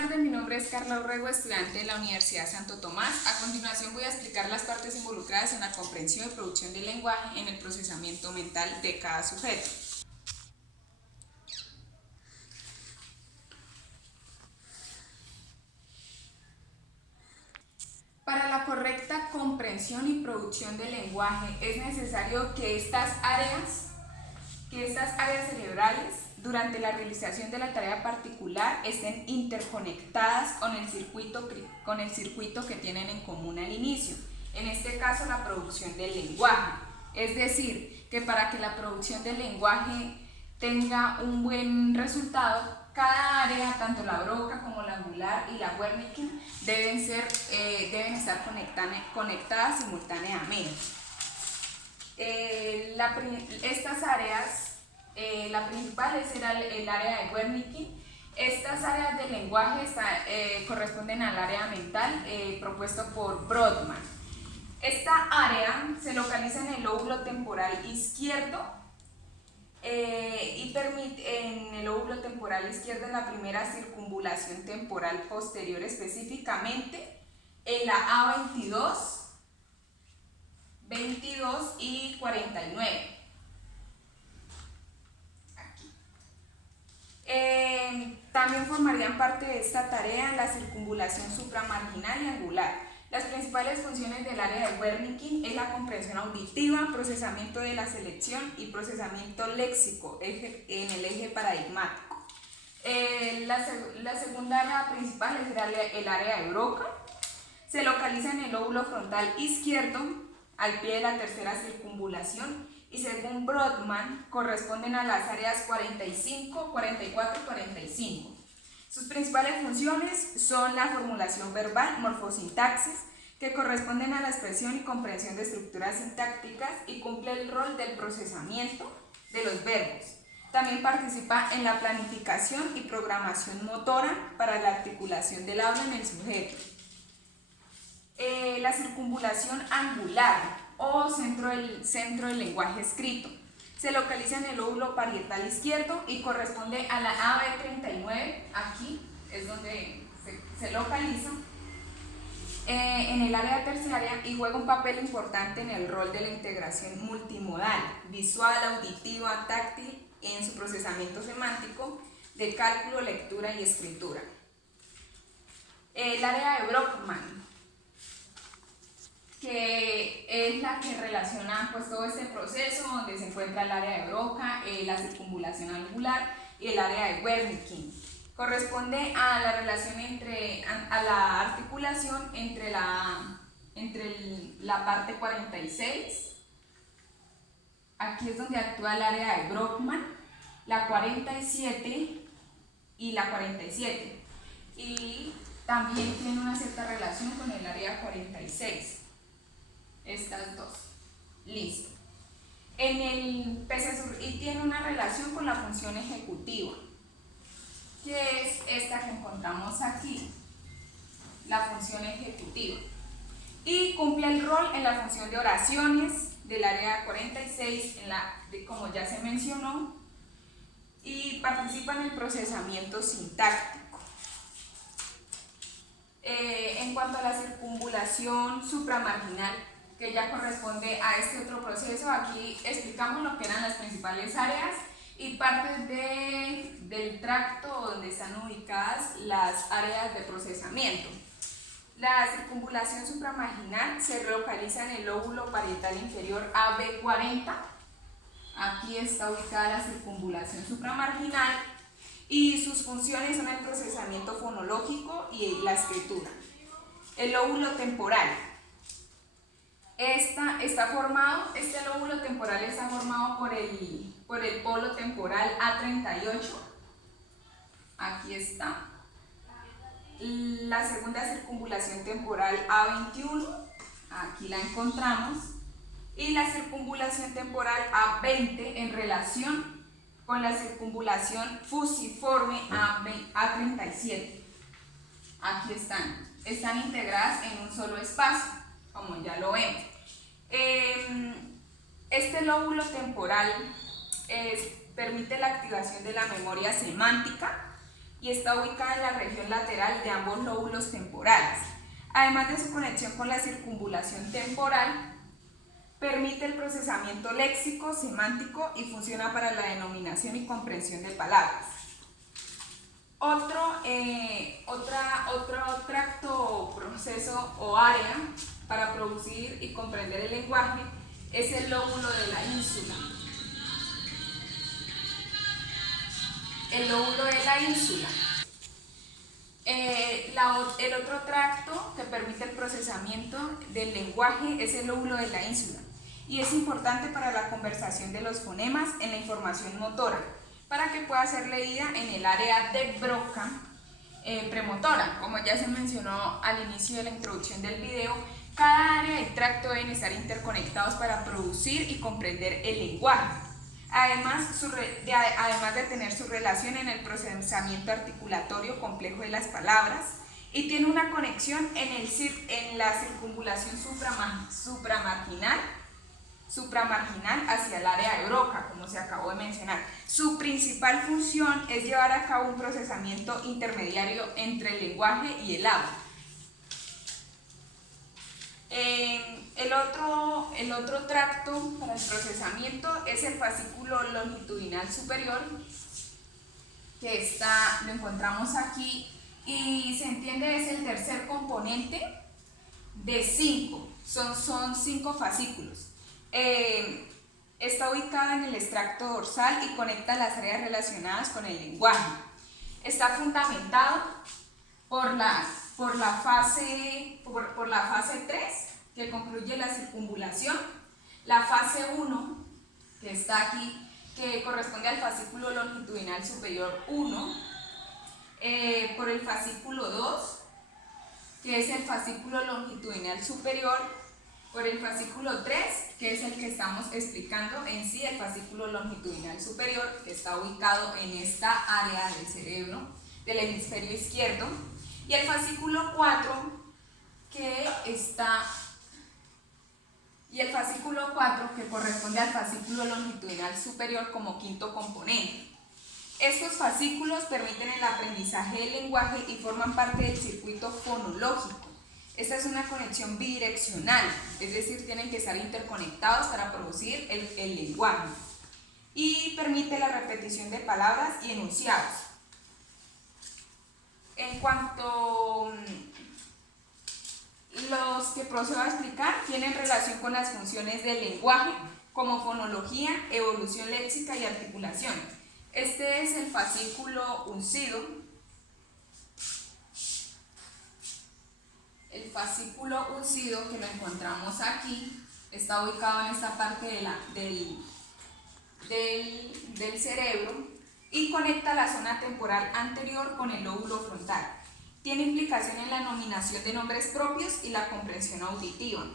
tardes, mi nombre es Carla Urrego, estudiante de la Universidad Santo Tomás. A continuación voy a explicar las partes involucradas en la comprensión y producción del lenguaje en el procesamiento mental de cada sujeto. Para la correcta comprensión y producción del lenguaje es necesario que estas áreas cerebrales durante la realización de la tarea particular estén interconectadas con el circuito que tienen en común al inicio, en este caso la producción del lenguaje. Es decir, que para que la producción del lenguaje tenga un buen resultado, cada área, tanto la broca como la angular y la Wernicke, deben estar conectadas simultáneamente. Estas áreas, la principal es el área de Wernicke. Estas áreas del lenguaje corresponden al área mental propuesto por Brodmann. Esta área se localiza en el lóbulo temporal izquierdo y permite en el lóbulo temporal izquierdo en la primera circunvalación temporal posterior, específicamente en la A22, 22 y 49. También formarían parte de esta tarea la circunvalación supramarginal y angular. Las principales funciones del área de Wernicke es la comprensión auditiva, procesamiento de la selección y procesamiento léxico en el eje paradigmático. La segunda área principal es el área de Broca. Se localiza en el lóbulo frontal izquierdo, al pie de la tercera circunvalación, y según Brodmann corresponden a las áreas 45, 44 y 45. Sus principales funciones son la formulación verbal, morfosintaxis, que corresponden a la expresión y comprensión de estructuras sintácticas y cumple el rol del procesamiento de los verbos. También participa en la planificación y programación motora para la articulación del habla en el sujeto. La circunvalación angular o centro del lenguaje escrito se localiza en el lóbulo parietal izquierdo y corresponde a la AB39, aquí es donde se localiza, en el área terciaria, y juega un papel importante en el rol de la integración multimodal, visual, auditiva, táctil, en su procesamiento semántico de cálculo, lectura y escritura. El área de Brodmann, que es la que relaciona pues todo este proceso, donde se encuentra el área de Broca, la circunvalación angular y el área de Wernicke. Corresponde a la relación a la articulación entre la parte 46, aquí es donde actúa el área de Brodmann, la 47 y la 47, y también tiene una cierta relación con el área 46. Estas dos. Listo. Y tiene una relación con la función ejecutiva, que es esta que encontramos aquí, la función ejecutiva. Y cumple el rol en la función de oraciones del área 46, como ya se mencionó, y participa en el procesamiento sintáctico. En cuanto a la circunvalación supramarginal, que ya corresponde a este otro proceso, aquí explicamos lo que eran las principales áreas y partes del tracto donde están ubicadas las áreas de procesamiento. La circunvalación supramarginal se localiza en el lóbulo parietal inferior AB40, aquí está ubicada la circunvalación supramarginal, y sus funciones son el procesamiento fonológico y la escritura. El lóbulo temporal. Este lóbulo temporal está formado por el polo temporal A38, aquí está. La segunda circunvalación temporal A21, aquí la encontramos. Y la circunvalación temporal A20 en relación con la circunvalación fusiforme A37. Aquí están integradas en un solo espacio, como ya lo vemos. Este lóbulo temporal permite la activación de la memoria semántica, y está ubicada en la región lateral de ambos lóbulos temporales. Además de su conexión con la circunvalación temporal, permite el procesamiento léxico, semántico y funciona para la denominación y comprensión de palabras. Otro tracto, proceso o área para producir y comprender el lenguaje es el lóbulo de la ínsula. El lóbulo de la ínsula. El otro tracto que permite el procesamiento del lenguaje es el lóbulo de la ínsula y es importante para la conversación de los fonemas en la información motora, para que pueda ser leída en el área de Broca premotora. Como ya se mencionó al inicio de la introducción del video, cada área del tracto deben estar interconectados para producir y comprender el lenguaje. Además de tener su relación en el procesamiento articulatorio complejo de las palabras, y tiene una conexión en la circunvalación supramarginal hacia el área de Broca, como se acabó de mencionar. Su principal función es llevar a cabo un procesamiento intermediario entre el lenguaje y el habla. El otro tracto para el procesamiento es el fascículo longitudinal superior, que lo encontramos aquí y se entiende es el tercer componente de 5. Son 5 fascículos. Está ubicado en el extracto dorsal y conecta las áreas relacionadas con el lenguaje. Está fundamentado por la fase 3, que concluye la circunvalación, la fase 1, que está aquí, que corresponde al fascículo longitudinal superior 1, por el fascículo 2, que es el fascículo longitudinal superior, por el fascículo 3, que es el que estamos explicando en sí, el fascículo longitudinal superior, que está ubicado en esta área del cerebro, del hemisferio izquierdo, y el fascículo 4, que corresponde al fascículo longitudinal superior como quinto componente. Estos fascículos permiten el aprendizaje del lenguaje y forman parte del circuito fonológico. Esta es una conexión bidireccional, es decir, tienen que estar interconectados para producir el lenguaje. Y permite la repetición de palabras y enunciados. En cuanto los que procedo a explicar tienen relación con las funciones del lenguaje, como fonología, evolución léxica y articulación. Este es el fascículo uncido. El fascículo uncido, que lo encontramos aquí, está ubicado en esta parte del cerebro y conecta la zona temporal anterior con el lóbulo frontal. Tiene implicación en la nominación de nombres propios y la comprensión auditiva.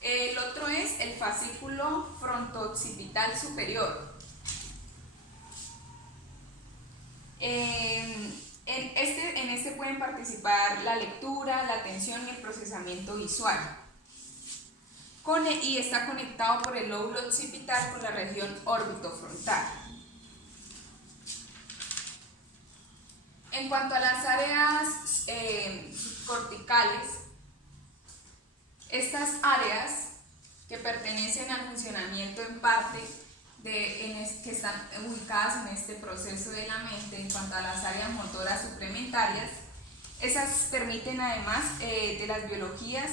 El otro es el fascículo fronto-occipital superior. En este pueden participar la lectura, la atención y el procesamiento visual. Y está conectado por el lóbulo occipital con la región orbitofrontal. En cuanto a las áreas subcorticales, estas áreas que pertenecen al funcionamiento en parte que están ubicadas en este proceso de la mente, en cuanto a las áreas motoras suplementarias, esas permiten además de las biologías,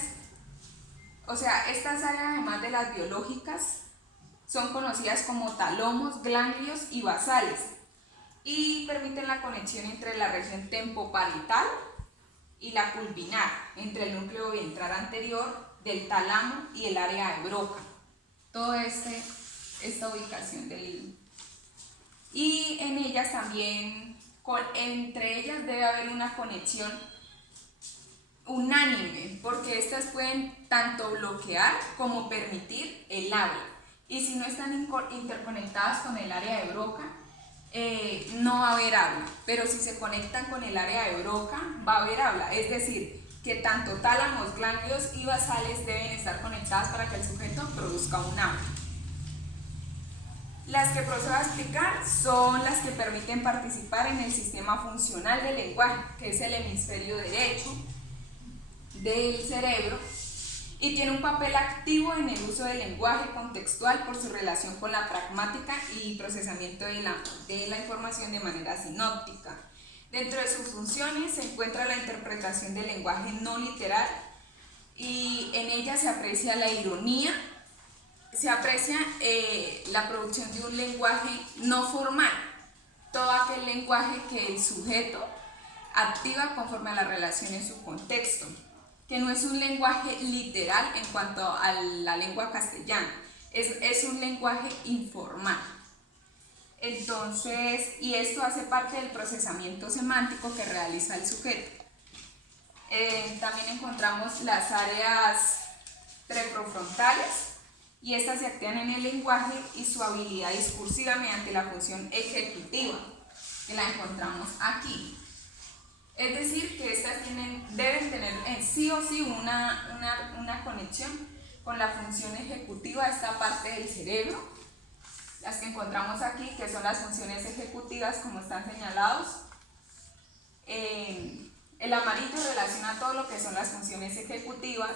o sea, estas áreas además de las biológicas son conocidas como talomos, ganglios y basales, y permiten la conexión entre la región tempoparietal y la pulvinar, entre el núcleo ventral anterior del tálamo y el área de Broca. Todo esta ubicación y en ellas también, entre ellas debe haber una conexión unánime, porque estas pueden tanto bloquear como permitir el habla, y si no están interconectadas con el área de Broca, no va a haber habla, pero si se conectan con el área de Broca va a haber habla, es decir, que tanto tálamos, ganglios y basales deben estar conectadas para que el sujeto produzca un habla. Las que procedo a explicar son las que permiten participar en el sistema funcional del lenguaje, que es el hemisferio derecho del cerebro, y tiene un papel activo en el uso del lenguaje contextual por su relación con la pragmática y procesamiento de la información de manera sinóptica. Dentro de sus funciones se encuentra la interpretación del lenguaje no literal, y en ella se aprecia la ironía, se aprecia la producción de un lenguaje no formal, todo aquel lenguaje que el sujeto activa conforme a la relación en su contexto, que no es un lenguaje literal en cuanto a la lengua castellana, es un lenguaje informal. Entonces, y esto hace parte del procesamiento semántico que realiza el sujeto. También encontramos las áreas prefrontales, y estas se activan en el lenguaje y su habilidad discursiva mediante la función ejecutiva, que la encontramos aquí. Es decir, que estas deben tener sí o sí una conexión con la función ejecutiva de esta parte del cerebro. Las que encontramos aquí, que son las funciones ejecutivas, como están señalados. El amarillo relaciona todo lo que son las funciones ejecutivas,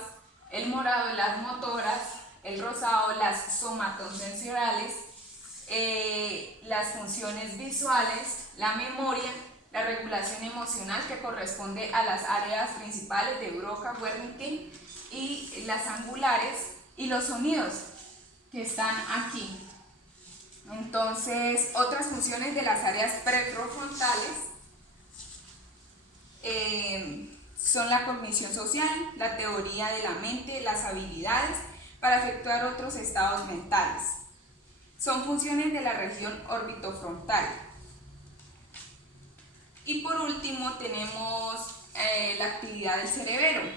el morado las motoras, el rosado las somatosensoriales, las funciones visuales, la memoria, la regulación emocional, que corresponde a las áreas principales de Broca, Wernicke, y las angulares, y los sonidos que están aquí. Entonces, otras funciones de las áreas prefrontales son la cognición social, la teoría de la mente, las habilidades para efectuar otros estados mentales. Son funciones de la región orbitofrontal. Y por último tenemos la actividad del cerebelo,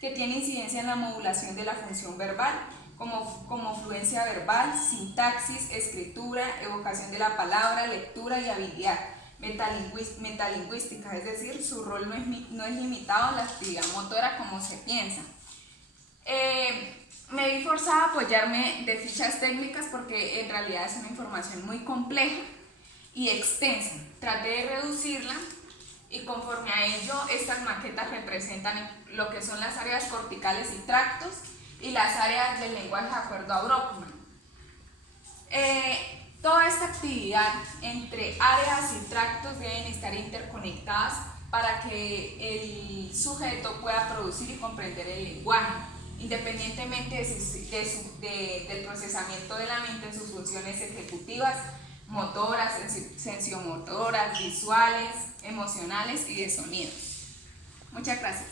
que tiene incidencia en la modulación de la función verbal, como fluencia verbal, sintaxis, escritura, evocación de la palabra, lectura y habilidad metalingüística, es decir, su rol no es limitado a la actividad motora como se piensa. Me vi forzada a apoyarme de fichas técnicas porque en realidad es una información muy compleja y extensa. Traté de reducirla y conforme a ello estas maquetas representan lo que son las áreas corticales y tractos y las áreas del lenguaje de acuerdo a Brockman. Toda esta actividad entre áreas y tractos deben estar interconectadas para que el sujeto pueda producir y comprender el lenguaje, independientemente del procesamiento de la mente en sus funciones ejecutivas, motoras, sensiomotoras, visuales, emocionales y de sonidos. Muchas gracias.